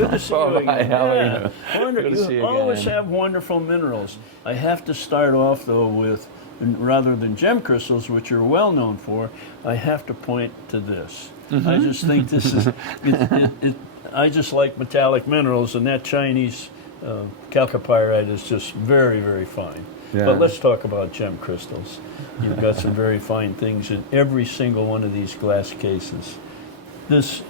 Good to see you again. How are Yeah. you? Good to see You you always again. have wonderful minerals. I have to start off though with, rather than gem crystals, which you're well known for, I have to point to this. I just think this is. I just like metallic minerals, and that Chinese calcopyrite is just very, very fine. Yeah. But let's talk about gem crystals. You've got some very fine things in every single one of these glass cases. This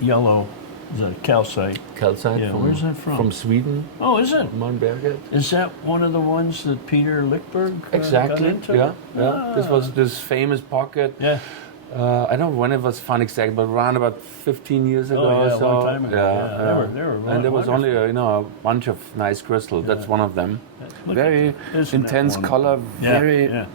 yellow is a calcite. Calcite. Yeah, where's that from? From Sweden. Oh, is it? Madagascar. Is that one of the ones that Peter Lickberg Exactly. got into? Yeah. Yeah. Ah. This was this famous pocket. Yeah. I don't know when it was found exactly, but around about 15 years ago. Oh, yeah, or so. a long time ago. Yeah, they were and there was only wonderful. a bunch of nice crystals. That's one of them. Look Very at that. Isn't that intense wonderful? color. Yeah, Very yeah.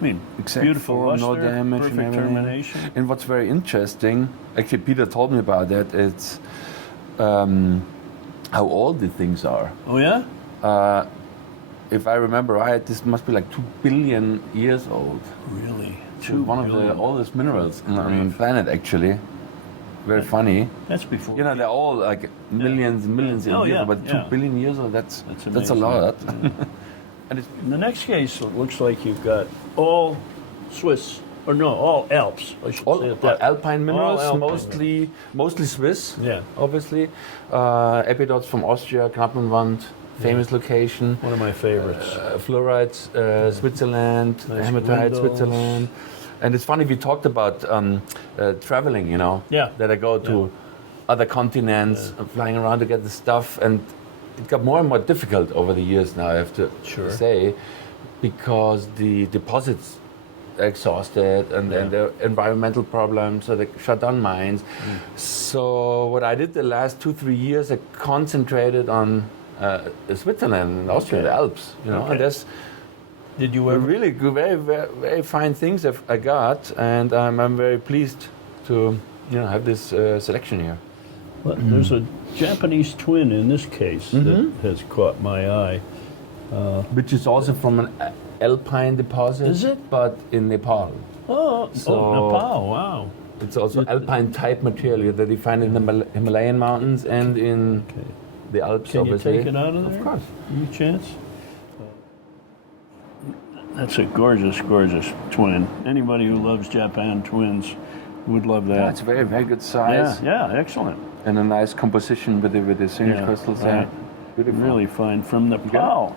I mean, exact beautiful form, no luster, damage, and perfect everything. termination. And what's very interesting, actually, Peter told me about that. It's how old the things are. Oh yeah? If I remember right, this must be like 2 billion years old. Really? It's one of the oldest minerals on the planet, actually. Very funny. That's before. You know, they're all like millions and millions of Oh, years yeah, old, but 2 yeah. billion years old, that's a amazing. lot. And it's In the next case, it looks like you've got all Swiss, or no, all Alps. I should all say it that. Alpine minerals, All Alpine. mostly Swiss, Yeah. obviously. Epidotes from Austria, Knapenwand, famous location. One of my favorites. Fluorides, Switzerland, Nice hematite, windows. Switzerland. And it's funny, we talked about traveling, you know, Yeah. that I go to other continents, flying around to get the stuff, and it got more and more difficult over the years now, I have to say, because the deposits are exhausted and then the environmental problems, so they shut down mines. So what I did the last 2-3 years, I concentrated on Switzerland and Austria, the Alps, you know, and there's Did you were ever? really good, very, very, very fine things that I got, and I'm very pleased to have this selection here. Well, there's a Japanese twin in this case that has caught my eye. Which is also from an Alpine deposit. Is it? But in Nepal. Oh, Nepal! Wow. It's also Alpine type material that you find in the Himalayan mountains and in the Alps, Can you obviously. take it out of there? Of course. Any chance? That's a gorgeous, gorgeous twin. Anybody who loves Japan twins would love that. That's very, very good size. Yeah, excellent. And a nice composition with the singed crystals there. right. Beautiful. Really fine. From Nepal.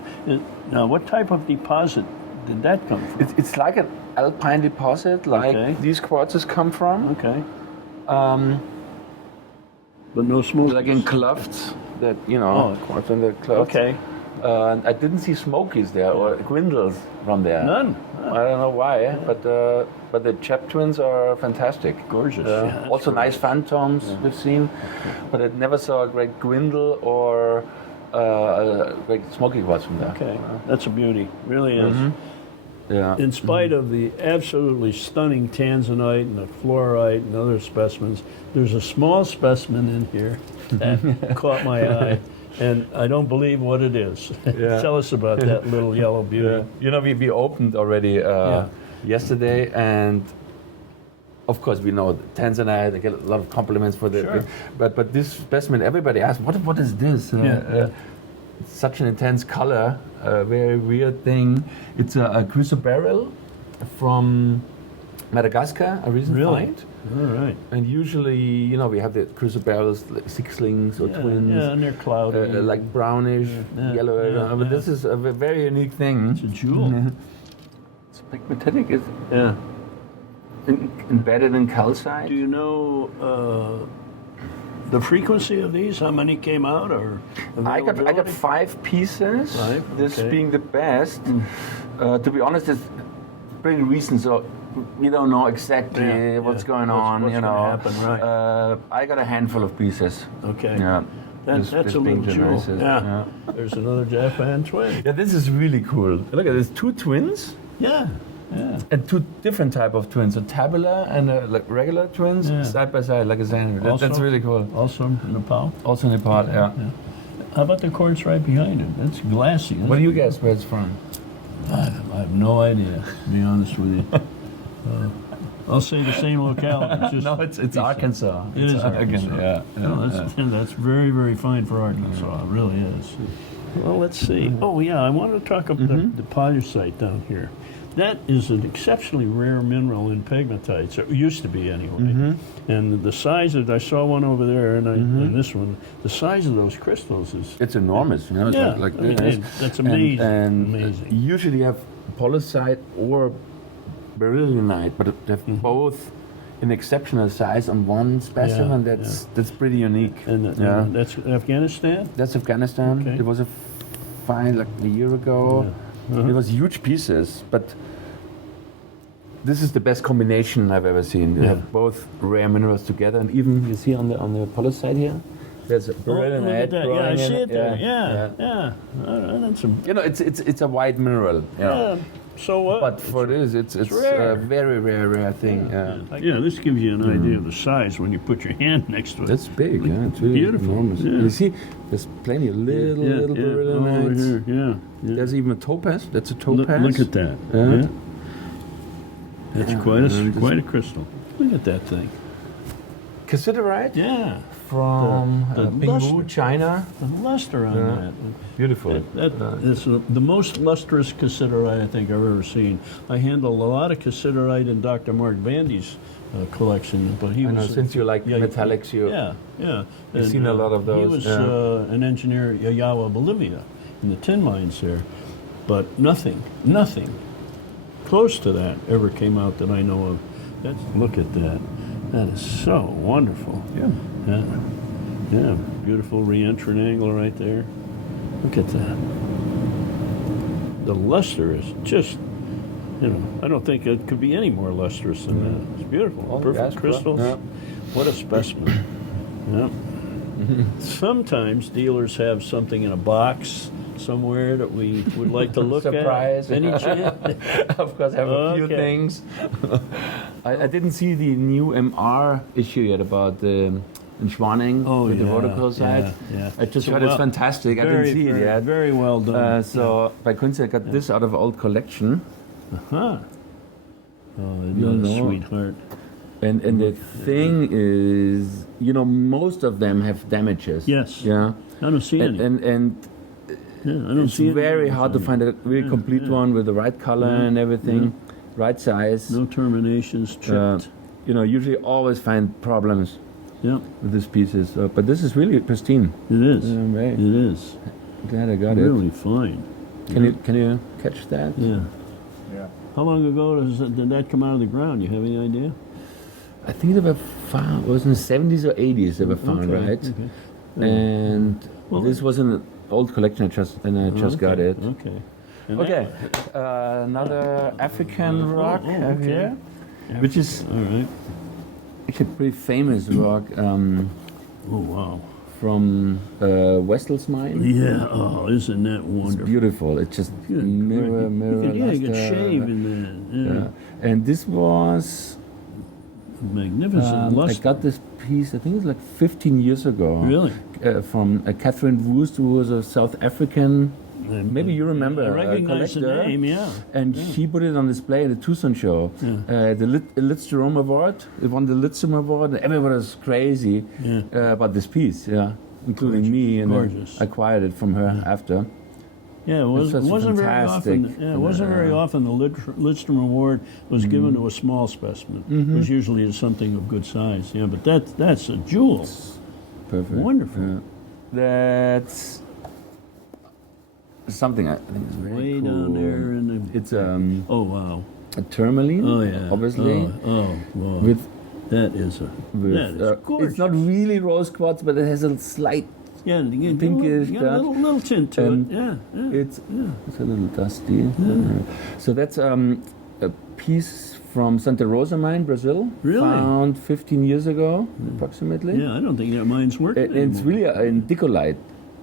Now, what type of deposit did that come from? It's like an Alpine deposit, like these quartzes come from. Okay. But no smoke. Like in clefts, that quartz in the clefts. Okay. I didn't see smokies there or gwindles from there. None. I don't know why, but the Chep twins are fantastic. Gorgeous. Also nice phantoms we've seen, but I never saw a great gwindle or a great smoky quartz from there. Okay. That's a beauty. Really is. Yeah. In spite of the absolutely stunning tanzanite and the fluorite and other specimens, there's a small specimen in here that caught my eye, and I don't believe what it is. Tell us about that little yellow beauty. You know, we opened already yesterday, and of course we know tanzanite. I get a lot of compliments for the, but this specimen, everybody asks, what is this? It's such an intense color, a very weird thing. It's a chrysoberyl from Madagascar, a recent find. All right. And usually, we have the chrysoberyls, like sixlings or twins. Yeah, and they're cloudy. Like brownish, yellow. But this is a very unique thing. It's a jewel. It's pegmatitic. It's embedded in calcite. Do you know the frequency of these? How many came out, or I got 5 pieces. This being the best. To be honest, it's pretty recent, so we don't know exactly what's going on. What's gonna happen, right? I got a handful of pieces. Okay. Yeah. That's a little jewel. Yeah. There's another Japan twin. Yeah, this is really cool. Look at this, 2 twins. Yeah. Yeah. And 2 different type of twins, a tabular and like regular twins, side by side, like a sandwich. That's really cool. Also Nepal. Also Nepal, yeah. How about the quartz right behind it? That's glassy. What do you guess where it's from? I have no idea, to be honest with you. I'll say the same locality. Just No, it's Arkansas. It is Arkansas. Yeah. No, that's very, very fine for Arkansas. It really is. Well, let's see. Oh, yeah, I wanted to talk about the calcite down here. That is an exceptionally rare mineral in pegmatites. It used to be anyway. And the size of, I saw one over there, and this one, the size of those crystals is... It's enormous. You know, it's Yeah, like I mean, this. that's amazing. And Amazing. usually you have polycite or beryllinite, but they have both an exceptional size on one specimen. That's pretty unique. And that's Afghanistan? That's Afghanistan. Okay. It was a find like a year ago. It was huge pieces, but this is the best combination I've ever seen. You have both rare minerals together, and even you see on the polycite here, there's a beryllinite. Yeah, I see it there. Yeah. That's a, You know, it's a white mineral. yeah. So what? But for this, it's rare. a very rare thing. Yeah, this gives you an idea of the size when you put your hand next to it. That's big. Yeah, it's really Beautiful. enormous. Yeah. You see, there's plenty of little beryllites. Over here. Yeah. There's even a topaz. That's a topaz. Look at that. Yeah. That's quite a crystal. Look at that thing. Cassiterite. Yeah. From The Pinghu, luster. China. The luster on that. Beautiful. That is the most lustrous cassiterite I think I've ever seen. I handle a lot of cassiterite in Dr. Mark Bandy's collection, but he I know, was since you like metallics, you You've seen a lot of those. He was an engineer at Yayawa, Bolivia, in the tin mines there, but nothing close to that ever came out that I know of. Look at that. That is so wonderful. Yeah. Beautiful re-entrant angle right there. Look at that. The luster is just, I don't think it could be any more lustrous than that. It's beautiful. Oh, Perfect yes, crystals. yeah. What a specimen. Yeah. Sometimes dealers have something in a box somewhere that we would like to look Surprise. at. Any chance? Of course, I have a few Okay. things. I didn't see the new MR issue yet about the Schwanning with the rhodochrosite. Yeah. I just heard it's fantastic. I didn't see it yet. Very well done. So by coincidence, I got this out of an old collection. Oh, You what a know. sweetheart. And the thing is, most of them have damages. Yes. Yeah. I don't see any. And I don't it's see very any. hard to find a really complete one with the right color and everything, right size. No terminations, chipped. Usually always find problems Yeah, with these pieces. But this is really pristine. it is. Right. It is. Glad I got Really fine. it. Can you catch that? Yeah. How long ago did that come out of the ground? You have any idea? I think they were found. It was in the 70s or 80s they were found, Okay, right? okay. And Well, this was an old collection. I just got it. Okay. And Okay, another African rock okay. here, which is All right. actually a pretty famous rock Oh, wow. from Westward's mine. Yeah. Oh, isn't that It's wonderful? beautiful. It's just Good mirror, grief. You could luster. shave in that. Yeah. And this was Magnificent I luster. got this piece. I think it was like 15 years ago. Really? From Catherine Woost, who was a South African. Maybe you remember. I recognize the collector. name, yeah. And she put it on display at the Tucson show. The Litstrom Award. It won the Litstrom Award. And everyone was crazy about this piece, including me. And Gorgeous. I acquired it from her after. Yeah, it It's just wasn't very often. fantastic. Yeah, it wasn't very often the Lidstrom Award was given to a small specimen. It was usually something of good size. Yeah, but that's a jewel. Perfect. Wonderful. Yeah. That's something I think is very Way cool. down there in the. It's Oh wow. a tourmaline, Oh yeah. obviously, Oh, wow. with that is gorgeous. it's not really rose quartz, but it has a slight. Yeah, you get pinkish, a little tint to and it. Yeah. It's a little dusty. So that's a piece from Santa Rosa mine, Brazil. Really? Found 15 years ago, approximately. Yeah, I don't think that mine's working. It's really an indicolite.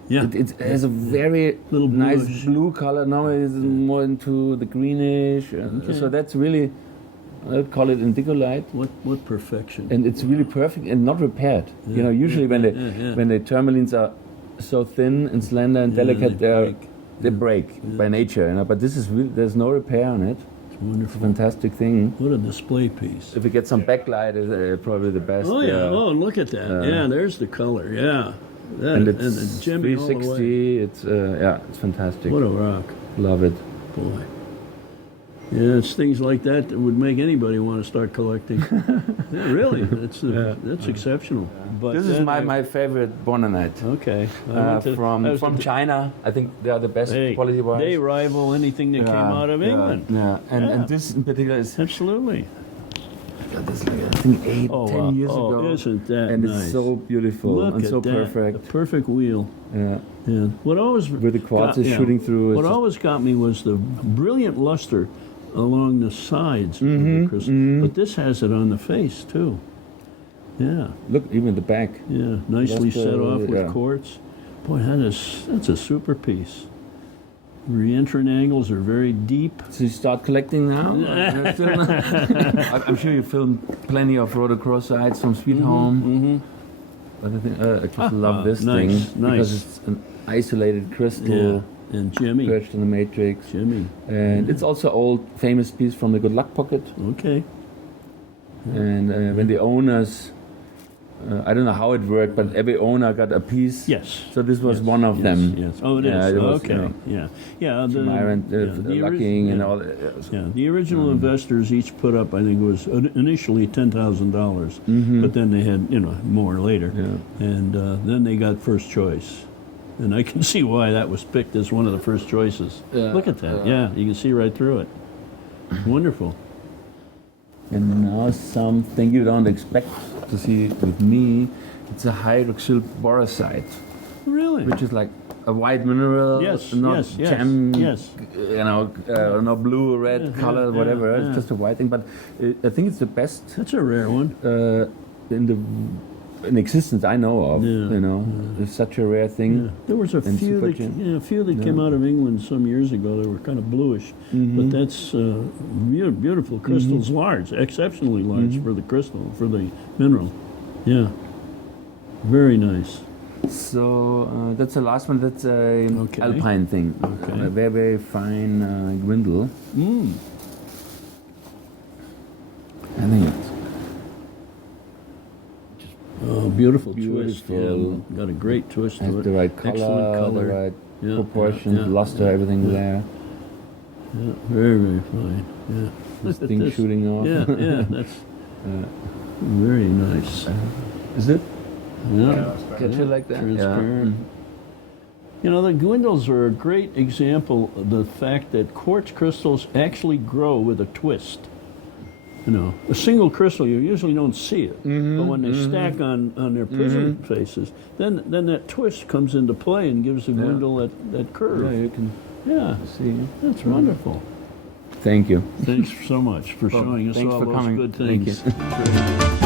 Yeah. It has a very Little nice bluish. blue color. Now it's more into the greenish. Okay. So that's really, I'd call it indicolite. What perfection. And it's really perfect and not repaired. Usually when the tourmalines are so thin and slender and delicate, they they break by nature. But this is really, there's no repair on it. It's Wonderful. Fantastic thing. What a display piece. If we get some backlight, is probably the best. Oh yeah! Oh, and look at that. Yeah, there's the color. Yeah, that, and it's the gemmy all the way. 360. It's it's fantastic. What a rock! Love it. Boy. Yeah, it's things like that that would make anybody want to start collecting. Yeah, really, that's exceptional. But This is my favorite bonite. Okay. From China. I think they are the best quality wise. They rival anything that came out of England. Yeah, and this in particular is Absolutely. this like I think 10 years ago. Isn't that and nice? it's so beautiful Look and at so that. perfect. The perfect wheel. Yeah. Yeah. What always Where the quartz is shooting through. What always got me was the brilliant luster along the sides of the crystal. But this has it on the face too. Yeah. Look, even the back. Yeah. Nicely Just, set off with yeah. quartz. Boy, that's a super piece. Re-entrant angles are very deep. So you start collecting now? I'm sure you filmed plenty of rhodochrosites from Sweet Home. But I think I just love this thing because it's an isolated crystal and Jimmy. perched in the matrix. Jimmy. And it's also an old famous piece from the Good Luck Pocket. Okay. And when the owners, I don't know how it worked, but every owner got a piece. Yes. So this was one of them. Yes. Oh, it is. Yeah, it was, Okay. Yeah. The lucking and all that. Yeah, the original investors each put up, I think it was initially $10,000, but then they had, more later. Yeah. And then they got first choice. And I can see why that was picked as one of the first choices. Yeah. Look at that. Yeah, you can see right through it. Wonderful. And now something you don't expect to see with me. It's a hydroxylborosite, Really? which is like a white mineral, Yes, not yes, yes, gem, yes. No blue, red color, whatever. yeah. It's just a white thing. But I think it's the best That's a rare one. in existence I know of. Yeah, It's such a rare thing. Yeah. There was a And few super that, gem. a few that came out of England some years ago. They were kind of bluish, but that's beautiful crystals, large, exceptionally large for the crystal, for the mineral. Yeah, very nice. So that's the last one. That's a Alpine thing. Okay. A very, very fine gwindle. I think it's Beautiful, Beautiful. twist. Yeah, got a great twist to has it. the right color, Excellent color. the right Yeah, proportions, yeah, luster, everything there. Yeah, very, very fine. Yeah. This Look at thing this. shooting off. Yeah, that's very nice. Is it? Yeah. Catch it like that? Transparent. The gwindles are a great example of the fact that quartz crystals actually grow with a twist. A single crystal, you usually don't see it. But when they stack on their prism faces, then that twist comes into play and gives the gwindle that curve. Yeah, you can see. That's wonderful. Thank you. Thanks so much for showing us Thanks all for those coming. good Thank things. you.